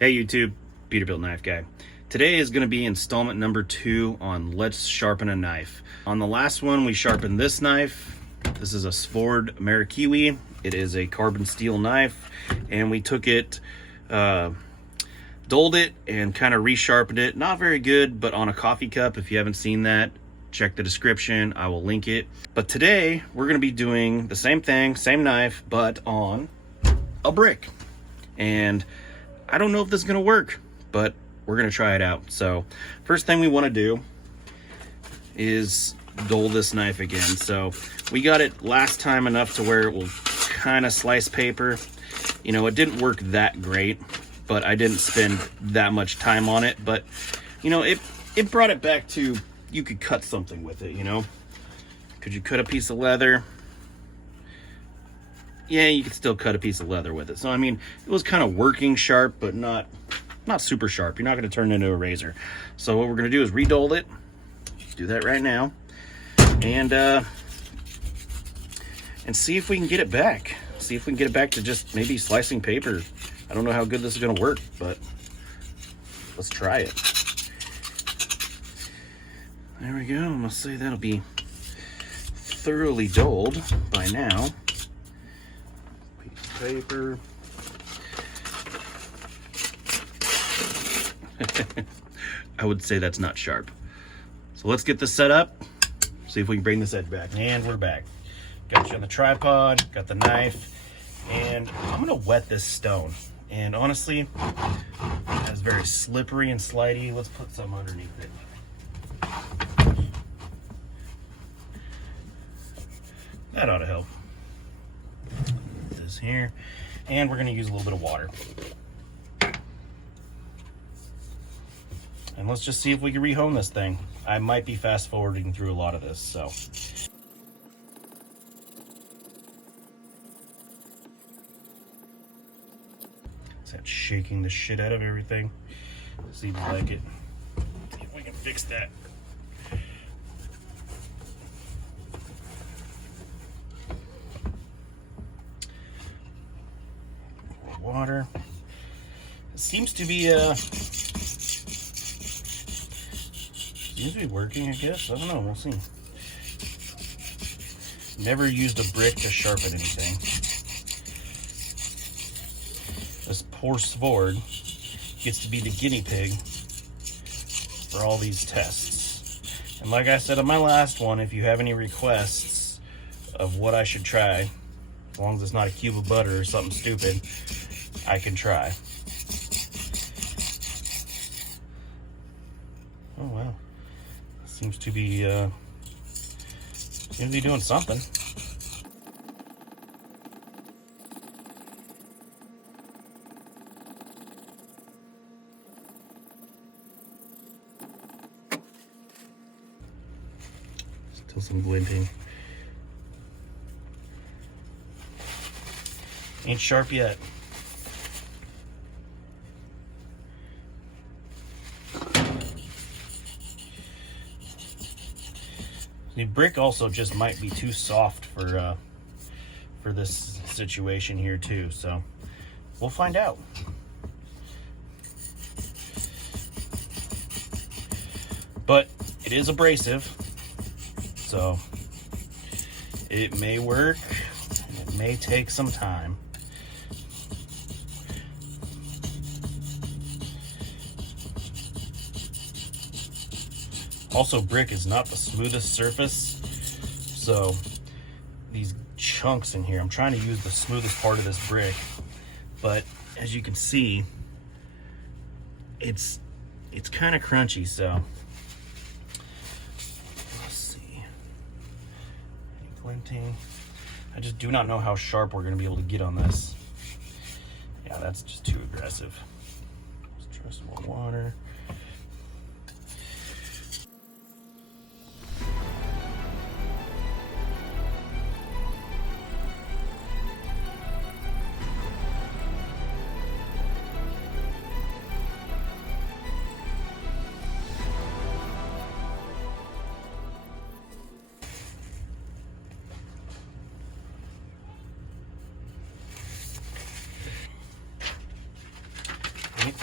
Hey YouTube, Peterbilt Knife Guy. Today is going to be installment number 2 on Let's Sharpen a Knife. On the last one we sharpened this knife. This is a Svord Marakiwi. It is a carbon steel knife, and we took it, dulled it, and kind of resharpened it. Not very good, but on a coffee cup. If you haven't seen that, check the description, I will link it. But today we're going to be doing the same thing, same knife, but on a brick. And I don't know if this is gonna work, but we're gonna try it out. So first thing we want to do is dull this knife again. So we got it last time enough to where it will kind of slice paper. You know, it didn't work that great, but I didn't spend that much time on it. But you know, it brought it back to, you could cut something with it, you know. Could you cut a piece of leather? Yeah, you could still cut a piece of leather with it. So I mean, it was kind of working sharp, but not super sharp. You're not going to turn it into a razor. So what we're going to do is re-dull it. Do that right now, and see if we can get it back. See if we can get it back to just maybe slicing paper. I don't know how good this is going to work, but let's try it. There we go. I'm going to say that'll be thoroughly dulled by now. Paper. I would say that's not sharp. So let's get this set up, see if we can bring this edge back. And we're back. Got you on the tripod, got the knife, and I'm gonna wet this stone. And honestly, it's very slippery and slidey. Let's put some underneath it. That ought to help. Here, and we're going to use a little bit of water, and let's just see if we can rehome this thing. I might be fast forwarding through a lot of this, so it's that shaking the shit out of everything. See if you like it. See if we can fix that. Water. It seems to be working, I guess. I don't know, we'll see. Never used a brick to sharpen anything. This poor Svord gets to be the guinea pig for all these tests. And like I said on my last one, if you have any requests of what I should try, as long as it's not a cube of butter or something stupid, I can try. Oh wow, seems to be doing something. Still some glinting. Ain't sharp yet. The brick also just might be too soft for this situation here too, so we'll find out. But it is abrasive, so it may work. It may take some time. Also, brick is not the smoothest surface, so these chunks in here, I'm trying to use the smoothest part of this brick, but as you can see, it's kind of crunchy. So let's see, any glinting. I just do not know how sharp we're going to be able to get on this. Yeah, that's just too aggressive. Let's try some more water.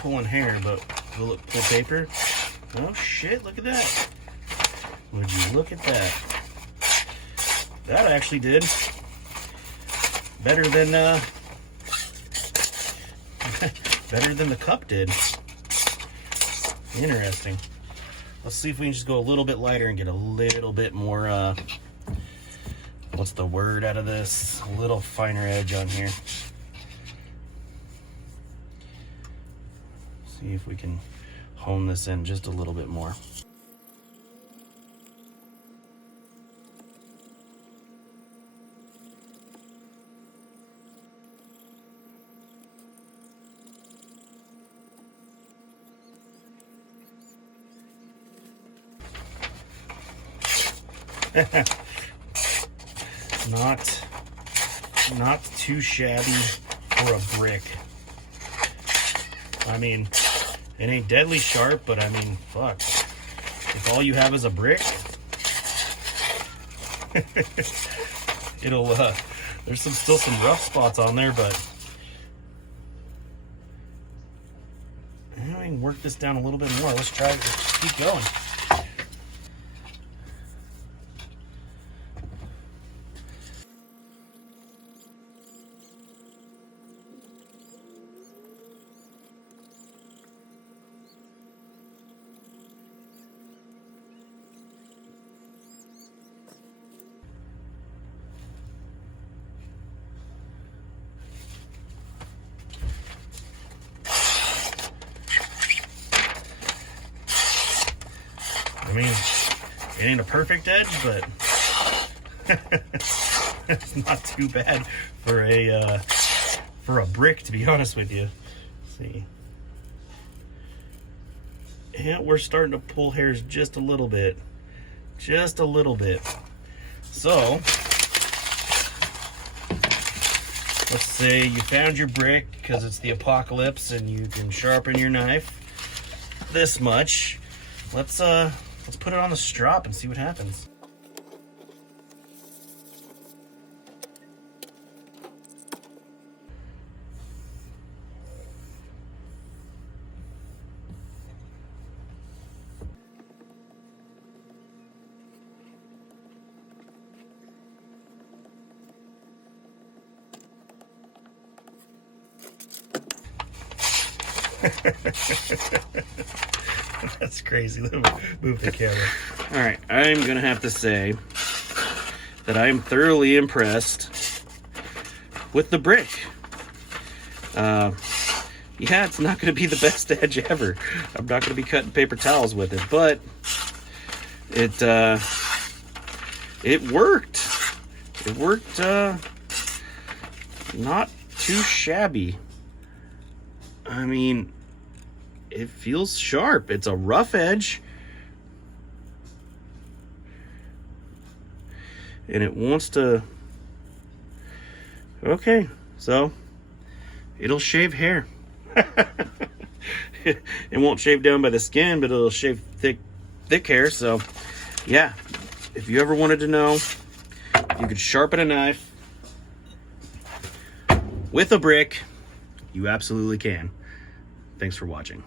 pulling hair, but will it pull paper? Oh shit, look at that. Would you look at that? That actually did. Better than better than the cup did. Interesting. Let's see if we can just go a little bit lighter and get a little bit more what's the word out of this? A little finer edge on here. See if we can hone this in just a little bit more. Not too shabby for a brick. I mean, it ain't deadly sharp, but I mean, fuck. If all you have is a brick, it'll, there's still some rough spots on there, but I can work this down a little bit more. Let's try it. Let's keep going. I mean, it ain't a perfect edge, but it's not too bad for a brick, to be honest with you. Let's see. And we're starting to pull hairs just a little bit. Just a little bit. So, let's say you found your brick because it's the apocalypse and you can sharpen your knife this much. Let's put it on the strop and see what happens. That's crazy. Let me move the camera. All right, I'm gonna have to say that I am thoroughly impressed with the brick. Yeah, it's not gonna be the best edge ever. I'm not gonna be cutting paper towels with it, but it worked. It worked not too shabby. I mean, it feels sharp. It's a rough edge. And it wants to... Okay, so it'll shave hair. It won't shave down by the skin, but it'll shave thick hair. So, yeah, if you ever wanted to know if you could sharpen a knife with a brick, you absolutely can. Thanks for watching.